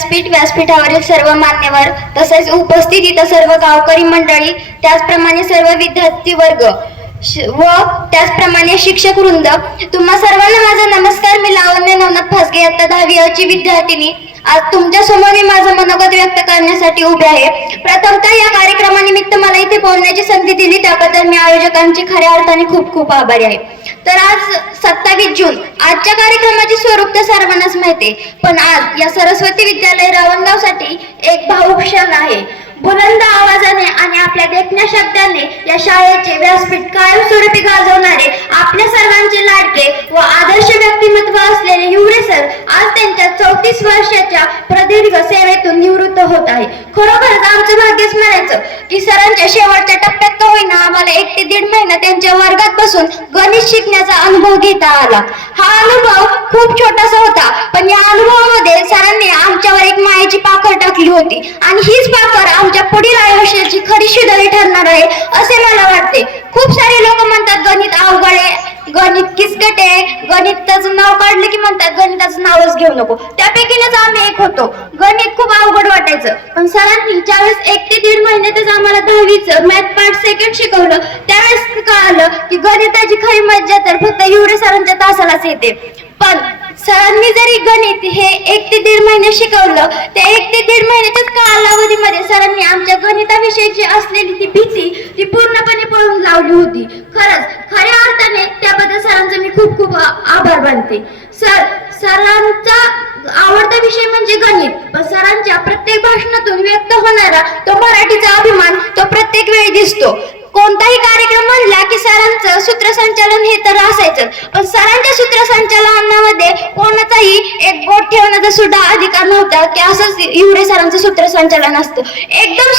व्यासपीठ, व्यासपीठावरील सर्व मान्यवर, तसेच उपस्थित इथं सर्व गावकरी मंडळी, त्याचप्रमाणे सर्व विद्यार्थी वर्ग व त्याचप्रमाणे शिक्षक वृंद, तुम्हा सर्वांना माझा नमस्कार. मी लावण्य नवनाथ फासगे, इयत्ता 10वी ची विद्यार्थिनी. आज तुमच्या समोर मी माझं मनोगत व्यक्त करण्यासाठी उभे आहे. प्रथमतः या कार्यक्रमानिमित्त मला इथे बोलण्याची संधी दिली त्याबद्दल मी आयोजकांची खऱ्या अर्थाने खूप खूप आभारी आहे. तर आज 27 जून, आजच्या कार्यक्रमाचे स्वरूप तर सर्वांनाच माहिती आहे, पण आज या सरस्वती विद्यालय रावणगावसाठी एक भावुक क्षण आहे. बुलंद आवाजाने आणि आपल्या देखण्या शब्दाने या शाळेचे व्यासपीठ कायमस्वरूपी गाजवणारे आपल्या सर्वांचे लाडके व आदर्श व्यक्तिमत्व असलेले हिवरे सर आज त्यांच्या 34 वर्षाच्या प्रदीर्घ सेवेतून निवृत्त होत आहे. खरोखरच आमचं भाग्यच म्हणायचं की सरांच्या शेवटच्या टप्प्यात का होईना आम्हाला 1 ते 1.5 महिना त्यांच्या वर्गात बसून गणित शिकण्याचा अनुभव घेता आला. हा अनुभव खूप छोटासा होता, पण या अनुभवामध्ये सरांनी आमच्यावर एक मायेची पाखर टाकली होती आणि हीच पाखर आमच्या पुढील आयुष्याची खरी शिदोरी ठरणार आहे असे मला वाटते. खूप सारे लोक म्हणतात गणित अवघड आहे, गणित किचकट आहे, गणिताचं नाव काढलं की म्हणतात गणिताचं नावच घेऊ नको. त्यापैकीच आम्ही एक होतो. गणित खूप अवघड वाटायचं, पण सरांनी ज्यावेळेस 1 ते 1.5 महिन्यातच आम्हाला 10वीचं मॅथ पार्ट सेकंड शिकवलं त्यावेळेस कळालं की गणिताची खरी मज्जा तर फक्त हिवरे सरांच्या तासालाच येते. पण सरांनी जरी गणित हे 1 ते 1.5 महिने शिकवलं, त्या 1 ते 1.5 महिन्याच्याच कालावधीमध्ये सरांनी आमच्या गणिताविषयीची असलेली ती भीती ती पूर्णपणे पळून लावली होती. खरंच खऱ्या अर्थाने त्याबद्दल सरांचं मी खूप खूप आभार मानते. सरांचा आवडता विषय म्हणजे गणित, पण सरांच्या प्रत्येक भाषणातून व्यक्त होणारा तो मराठीचा अभिमान तो प्रत्येक वेळी दिसतो. कोणताही कार्यक्रम म्हणला की सरांचं सूत्रसंचालन हे तर असायचं, पण सरांच्या सूत्रसंचालनामध्ये कोणाचाही एक बोट ठेवण्याचा सुद्धा अधिकार नव्हता की असंच हिवरे सरांचं सूत्रसंचालन असतं. एकदम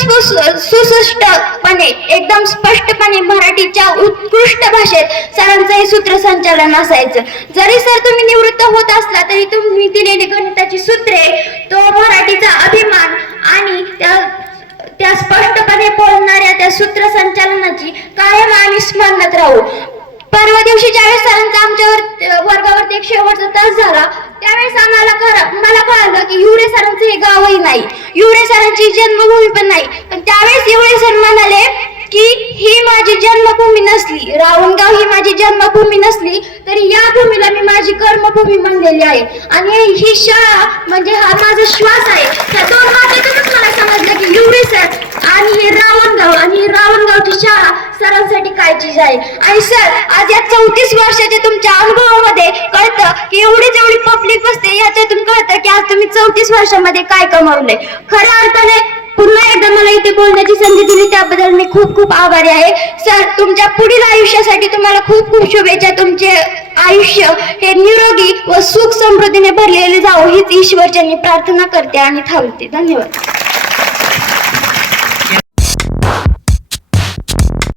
सुस्पष्टपणे, एकदम स्पष्टपणे मराठीच्या उत्कृष्ट भाषेत सरांचं हे सूत्रसंचालन असायचं. जरी सर तुम्ही निवृत्त होत असला तरी तुम्ही दिलेली गणिताची सूत्रे, तो मराठीचा अभिमान आणि त्या स्पष्टपणे बोलणाऱ्या त्या सूत्रसंचालनाची कायम आम्ही स्मरणात राहू. परवा दिवशी ज्यावेळेस सरांचा आमच्यावर वर्गावरती एक शेवटचा तास झाला त्यावेळेस मला कळालं की हिवरे सरांचं हे गावही नाही, हिवरे सरांची जन्मभूमी पण नाही. पण त्यावेळेस हिवरे सर म्हणाले की ही माझी जन्मभूमी नसली, रावणगाव ही माझी जन्मभूमी नसली तरी या भूमीला मी माझी कर्मभूमी म्हणलेली आहे आणि ही शाळा म्हणजे हा माझा श्वास आहे. त्या 2 वाक्यातूनच मला समजलं की हिवरे सर आणि हे रावणगाव आणि रावणगावची शाळा सरांसाठी काय चीज आहे. आणि सर आज या 34 वर्षाच्या तुमच्या अनुभवामध्ये कळतं की एवढी पब्लिक बसते याच्यातून कळतं की आज तुम्ही 34 वर्षामध्ये काय कमावलंय. खऱ्या अर्थाने पुन्हा एकदा मला इथे बोलण्याची संधी दिली त्याबद्दल मी खूप खूप आभारी आहे. सर तुमच्या पुढील आयुष्यासाठी तुम्हाला खूप खूप शुभेच्छा. तुमचे आयुष्य हे निरोगी व सुख समृद्धीने भरलेले जावो हीच ईश्वरचरणी प्रार्थना करते आणि थांबते. धन्यवाद.